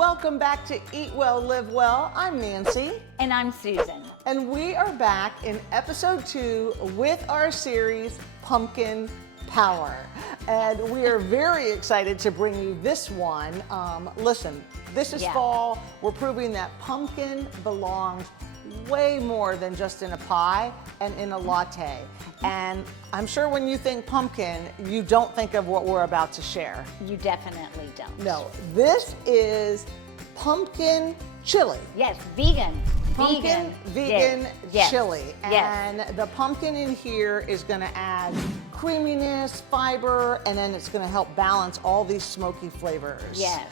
Welcome back to Eat Well, Live Well. I'm Nancy. And I'm Susan. And we are back in episode 2 with our series, Pumpkin Power. And we are very excited to bring you this one. Listen, this is fall. We're proving that pumpkin belongs way more than just in a pie and in a latte. And I'm sure when you think pumpkin, you don't think of what we're about to share. You definitely don't. No, this is pumpkin chili. Yes, vegan. Pumpkin vegan yes. chili. Yes. And the pumpkin in here is gonna add creaminess, fiber, and then it's gonna help balance all these smoky flavors. Yes.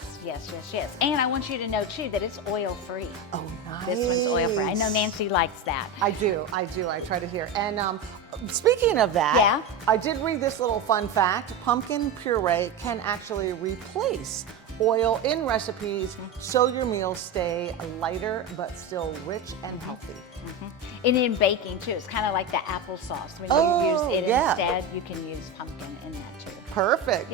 And I want you to know too that it's oil-free. Oh, nice. This one's oil-free. I know Nancy likes that. I do. I try to hear. And speaking of that, I did read this little fun fact. Pumpkin puree can actually replace oil in recipes so your meals stay lighter but still rich and healthy. And in baking too, it's kind of like the applesauce. When you use it instead, you can use pumpkin in that too. Perfect.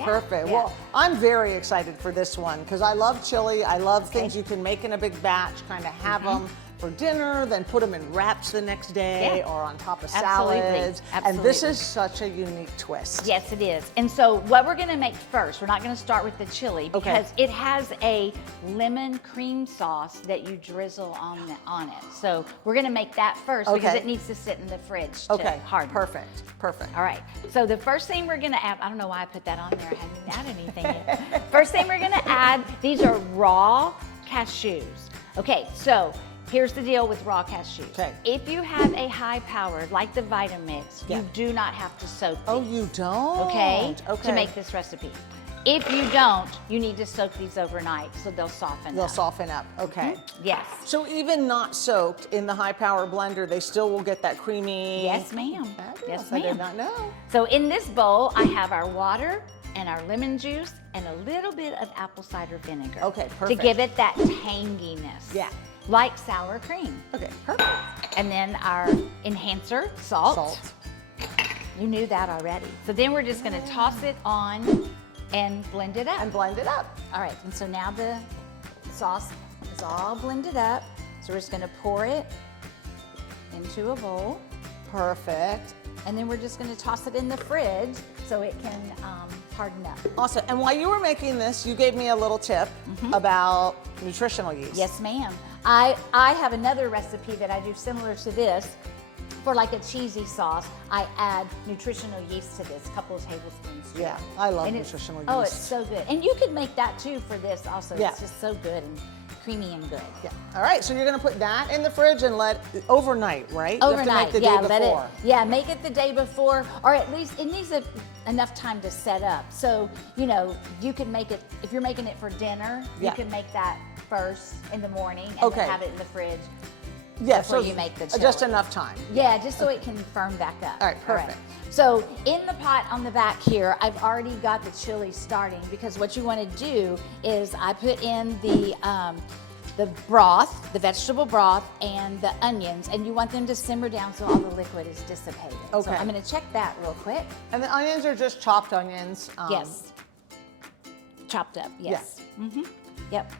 Well, I'm very excited for this one because I love chili. I love things you can make in a big batch, kind of have them for dinner, then put them in wraps the next day or on top of salads. And this is such a unique twist. Yes, it is. And so what we're gonna make first, we're not gonna start with the chili because it has a lemon cream sauce that you drizzle on it. So we're gonna make that first because it needs to sit in the fridge to harden. Perfect. All right, so the first thing we're gonna add, I don't know why I put that on there, I hadn't added anything yet. First thing we're gonna add, these are raw cashews. Okay, so here's the deal with raw cashews. If you have a high powered, like the Vitamix, you do not have to soak these. Oh, you don't? Okay, to make this recipe. If you don't, you need to soak these overnight so they'll soften up. They'll soften up, okay. Yes. So even not soaked in the high power blender, they still will get that creamy. Yes, ma'am. Yes, ma'am. I did not know. So in this bowl, I have our water and our lemon juice and a little bit of apple cider vinegar. Okay, perfect. To give it that tanginess. Yeah. Like sour cream. Okay, perfect. And then our enhancer, salt. You knew that already. So then we're just gonna toss it on and blend it up. All right, and so now the sauce is all blended up. So we're just gonna pour it into a bowl. Perfect. And then we're just gonna toss it in the fridge so it can harden up. Awesome, and while you were making this, you gave me a little tip about nutritional yeast. Yes, ma'am. I have another recipe that I do similar to this. For like a cheesy sauce, I add nutritional yeast to this, a couple of tablespoons. Yeah, I love nutritional yeast. Oh, it's so good. And you could make that too for this also. Yeah. It's just so good and creamy and good. Yeah. All right, so you're gonna put that in the fridge and let overnight, right? Overnight, you have to make the day before. Make it the day before, or at least it needs enough time to set up. So, you know, you can make it, if you're making it for dinner, you can make that first in the morning and then have it in the fridge. Yeah, before so you make the chili. Just enough time. Yeah, just so it can firm back up. All right, perfect. So in the pot on the back here, I've already got the chili starting because what you want to do is I put in the broth, the vegetable broth, and the onions, and you want them to simmer down so all the liquid is dissipated. Okay. So I'm going to check that real quick. And the onions are just chopped onions. Yes. Chopped up, yes. Yep.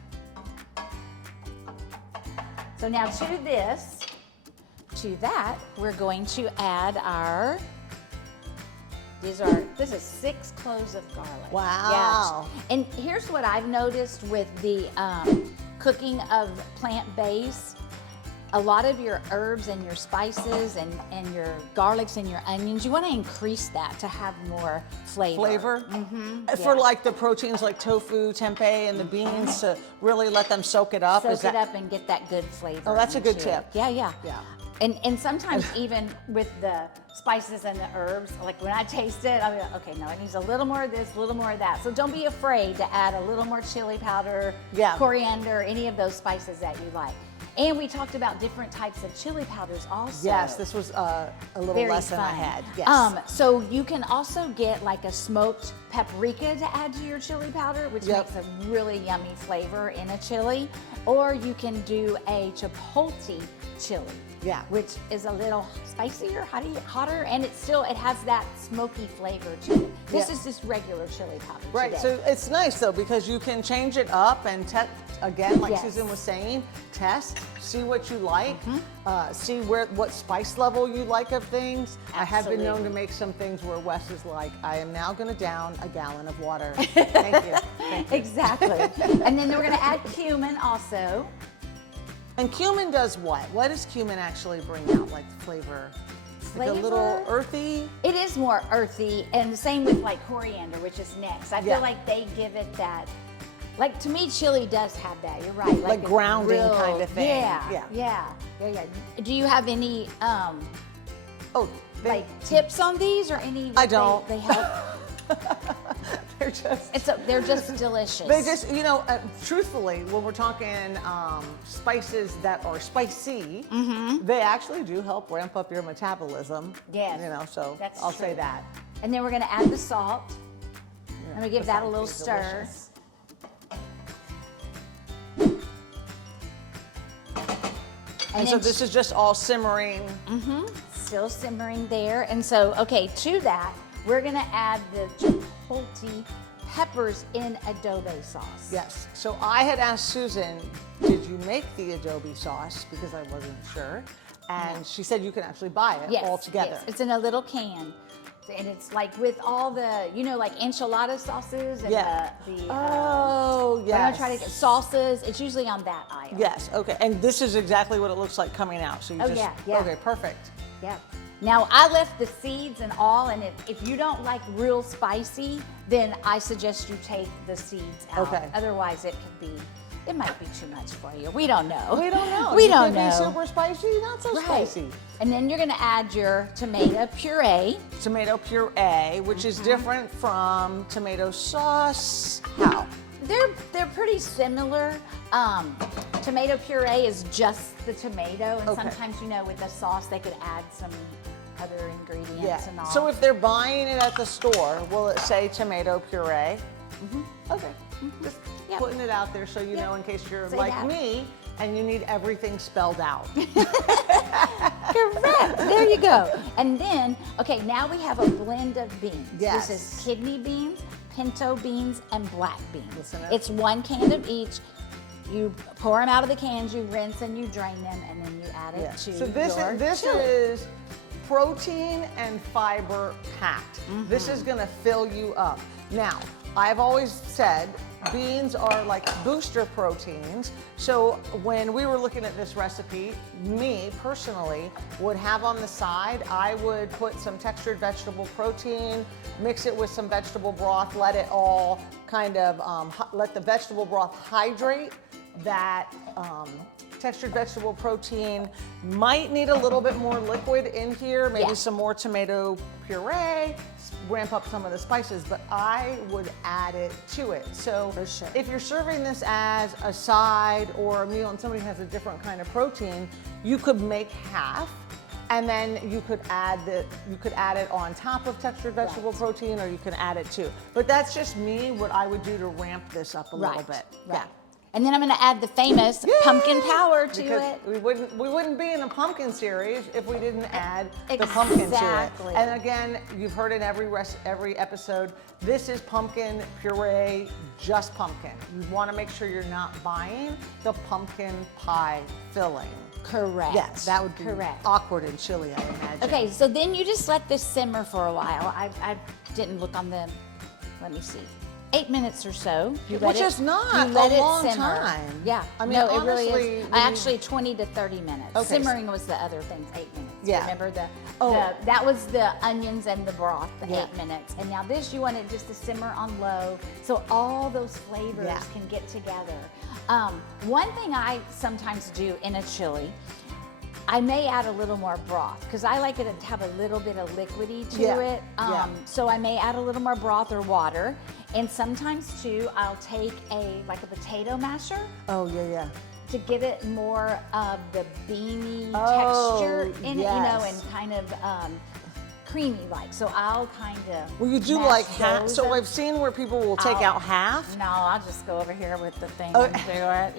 So now to that, we're going to add our, this is 6 cloves of garlic. Wow. Yes. And here's what I've noticed with the cooking of plant-based. A lot of your herbs and your spices and your garlics and your onions, you want to increase that to have more flavor. For like the proteins like tofu, tempeh, and the beans to really let them soak it up. Soak it up and get that good flavor. Oh, that's a good tip. Yeah. And sometimes even with the spices and the herbs, like when I taste it, I'll be like, okay, no, it needs a little more of this, a little more of that. So don't be afraid to add a little more chili powder, coriander, any of those spices that you like. And we talked about different types of chili powders also. Yes, this was a little lesson I had. Yes. So you can also get like a smoked paprika to add to your chili powder, which makes a really yummy flavor in a chili. Or you can do a chipotle chili. Yeah. Which is a little spicier, hotter, and it has that smoky flavor to it. This is just regular chili powder. Right, today. so it's nice though because you can change it up and again, like Yes. Susan was saying, test, see what you like, see what spice level you like of things. I have been known to make some things where Wes is like, I am now going to down a gallon of water. Thank you. Thank you. Exactly. And then we're going to add cumin also. And cumin does what? What does cumin actually bring out, like the flavor? Like a little earthy? It is more earthy, and the same with like coriander, which is next. I feel like they give it that, like to me, chili does have that. You're right. Like grounding kind of thing. Yeah. Do you have any They tips on these or any? I don't. They help. They're just delicious. They just, truthfully, when we're talking spices that are spicy, they actually do help ramp up your metabolism. Yes. So That's I'll true. say that. And then we're going to add the salt. I'm going to give that a little stir. Delicious. And so this is just all simmering. Still simmering there. And so, okay, to that, we're going to add the chipotle peppers in adobe sauce. Yes. So I had asked Susan, did you make the adobe sauce? Because I wasn't sure. And she said you can actually buy it all together. Yes, it's in a little can. And it's like with all the, like enchilada sauces and I'm gonna try to get salsas. It's usually on that aisle. Yes, okay. And this is exactly what it looks like coming out. So you okay, perfect. Yeah. Now I left the seeds and all, and if you don't like real spicy, then I suggest you take the seeds out. Okay. Otherwise it might be too much for you. We don't know. We don't know. We don't could know. Be super spicy, not so spicy. And then you're gonna add your tomato puree. Tomato puree, which is different from tomato sauce. How? They're pretty similar. Tomato puree is just the tomato, and sometimes with the sauce they could add some other ingredients and all. So if they're buying it at the store, will it say tomato puree? Okay. Just putting it out there so you know in case you're like me and you need everything spelled out. Correct. There you go. And then, okay, now we have a blend of beans. Yes. This is kidney beans, pinto beans, and black beans. Listen up. It's 1 can of each. You pour them out of the cans, you rinse and you drain them, and then you add it to So this is protein and fiber packed. This is gonna fill you up. Now, I've always said beans are like booster proteins. So when we were looking at this recipe, me personally would have on the side, I would put some textured vegetable protein, mix it with some vegetable broth, let it all kind of, let the vegetable broth hydrate. That textured vegetable protein might need a little bit more liquid in here, maybe some more tomato puree, ramp up some of the spices, but I would add it to it. So if you're serving this as a side or a meal and somebody has a different kind of protein, you could make half. And then you could add it on top of textured vegetable protein, or you can add it too. But that's just me, what I would do to ramp this up a little bit. Right. And then I'm going to add the famous pumpkin power to it. We wouldn't be in a pumpkin series if we didn't add the pumpkin to it. And again, you've heard in every episode, this is pumpkin puree, just pumpkin. You want to make sure you're not buying the pumpkin pie filling. Correct. Yes, that would be awkward and chilly, I imagine. Okay, so then you just let this simmer for a while. I didn't look on the, let me see. 8 minutes or so. Which is not a long time. Yeah. I mean, no, honestly, it really is. Actually, 20 to 30 minutes. Okay. Simmering was the other thing, 8 minutes. Yeah. Remember that was the onions and the broth, the 8 minutes. And now this, you want it just to simmer on low so all those flavors can get together. One thing I sometimes do in a chili, I may add a little more broth because I like it to have a little bit of liquidy to it. So I may add a little more broth or water. And sometimes too, I'll take a potato masher. Oh, yeah. To give it more of the beamy texture in it, and kind of creamy like. So I'll kind of Well, you do like half. So I've seen where people will take out half. No, I'll just go over here with the thing and do it,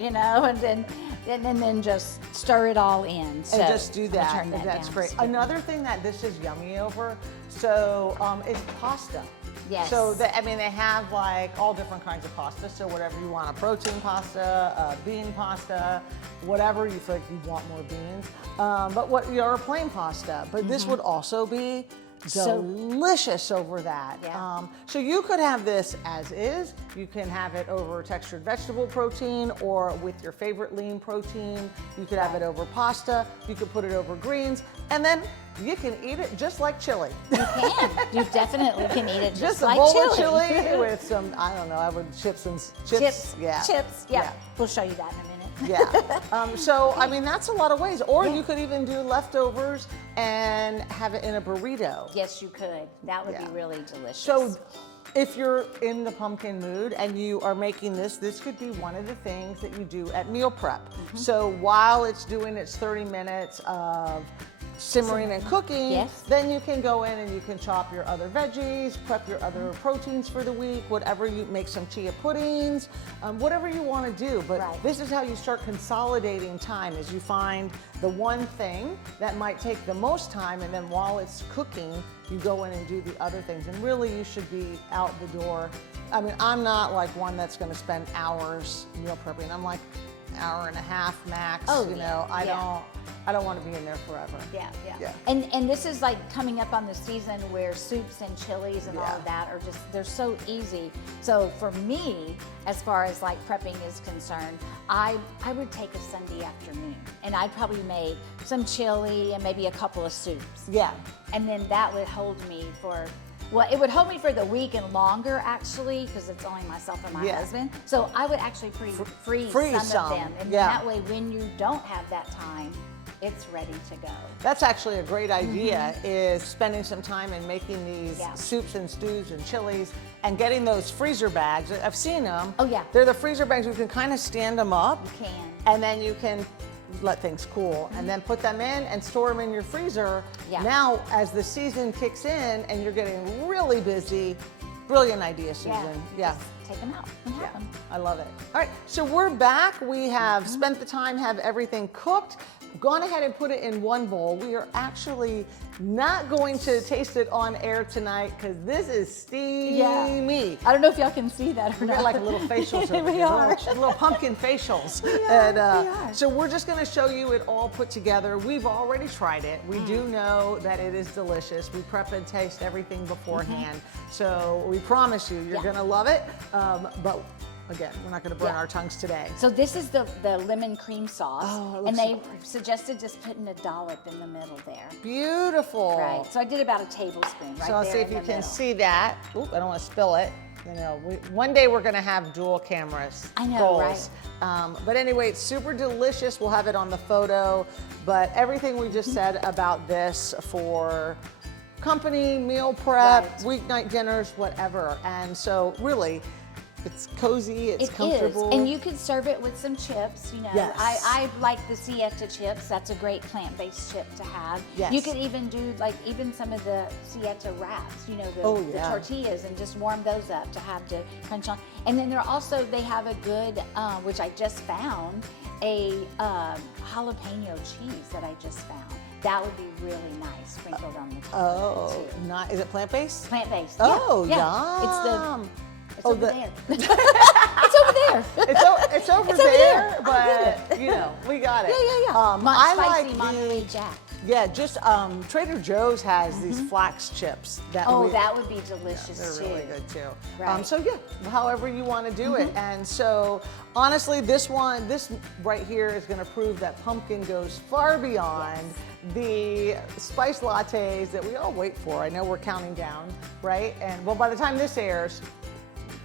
and then just stir it all in. So and just do that. Turn that That's down. great. Another thing that this is yummy over, so it's pasta. Yes. So I mean, they have like all different kinds of pasta. So whatever you want, a protein pasta, a bean pasta, whatever you feel like you want more beans. But or a plain pasta. But this would also be delicious over that. Yeah. So you could have this as is. You can have it over textured vegetable protein or with your favorite lean protein. You could have it over pasta. You could put it over greens. And then you can eat it just like chili. You can. You definitely can eat it just a like bowl chili. of chili with some, I don't know, I would chips. Yeah. Chips. Yeah. We'll show you that in a minute. Yeah. So, I mean, that's a lot of ways. Or you could even do leftovers and have it in a burrito. Yes, you could. That would be really delicious. So, if you're in the pumpkin mood and you are making this could be one of the things that you do at meal prep. So, while it's doing its 30 minutes of simmering and cooking, then you can go in and you can chop your other veggies, prep your other proteins for the week, whatever you make, some chia puddings, whatever you want to do. But this is how you start consolidating time, is you find the one thing that might take the most time, and then while it's cooking, you go in and do the other things. And really you should be out the door. I mean, I'm not like one that's going to spend hours meal prepping. I'm like hour and a half max. Oh, you know, I don't want to be in there forever. Yeah. And this is like coming up on the season where soups and chilies and all of that are just, they're so easy. So for me, as far as like prepping is concerned, I would take a Sunday afternoon and I'd probably make some chili and maybe a couple of soups. Yeah. And then that would hold me for, well, it would hold me for the week and longer actually, because it's only myself and my husband. So I would actually freeze some of them. And that way when you don't have that time, it's ready to go. That's actually a great idea, is spending some time and making these soups and stews and chilies and getting those freezer bags. I've seen them. Oh yeah. They're the freezer bags. You can kind of stand them up. You can. And then you can let things cool and then put them in and store them in your freezer. Now, as the season kicks in and you're getting really busy, brilliant idea, Susan. Just take them out and have them. I love it. All right, so we're back. We have spent the time, have everything cooked, gone ahead and put it in one bowl. We are actually not going to taste it on air tonight because this is steamy. I don't know if y'all can see that or We not. got like a little facials. We are. Little pumpkin facials. We are. So we're just going to show you it all put together. We've already tried it. We do know that it is delicious. We prep and taste everything beforehand. So we promise you, you're going to love it. But again, we're not going to burn our tongues today. So this is the lemon cream sauce. Oh, it and looks they so pretty. suggested just putting a dollop in the middle there. Beautiful. Right. So I did about a tablespoon right So I'll there see if in you the can middle. see that. Oop, I don't want to spill it. You know, one day we're going to have dual cameras. I know, goals. But anyway, it's super delicious. We'll have it on the photo. But everything we just said about this for company, meal prep, weeknight dinners, whatever. And so really, it's cozy, it's comfortable. And you could serve it with some chips, you know. Yes. I like the sieta chips. That's a great plant-based chip to have. Yes. You could even do like even some of the sieta wraps, you know, the tortillas, and just warm those up to have to crunch on. And then they have a good, which I just found, a jalapeno cheese that I just found. That would be really nice sprinkled on the top of it too. Is it plant-based? Plant-based. Oh, yum. It's over there. It's over there. It's over there, but you know, we got it. Yeah. I Spicy like Monterey Jack. Yeah, just Trader Joe's has these flax chips. That would be delicious too. They're really good too. Right. So yeah, however you want to do it. And so honestly, this right here is going to prove that pumpkin goes far beyond the spice lattes that we all wait for. I know we're counting down, right? And well, by the time this airs,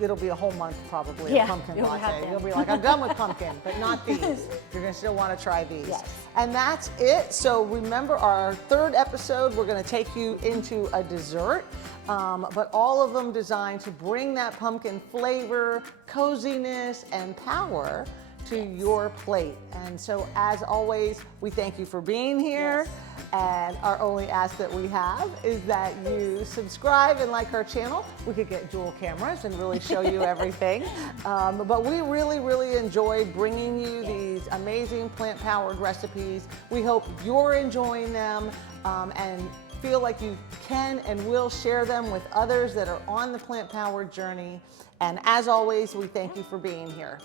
it'll be a whole month probably of pumpkin latte. You'll be like, I'm done with pumpkin, but not these. You're gonna still want to try these. Yes. And that's it. So remember, our third episode, we're gonna take you into a dessert, but all of them designed to bring that pumpkin flavor, coziness, and power to your plate. And so as always, we thank you for being here. And our only ask that we have is that you subscribe and like our channel. We could get dual cameras and really show you everything. But we really, really enjoy bringing you these amazing plant-powered recipes. We hope you're enjoying them. And feel like you can and will share them with others that are on the plant-powered journey. And as always, we thank you for being here.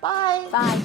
Bye. Bye.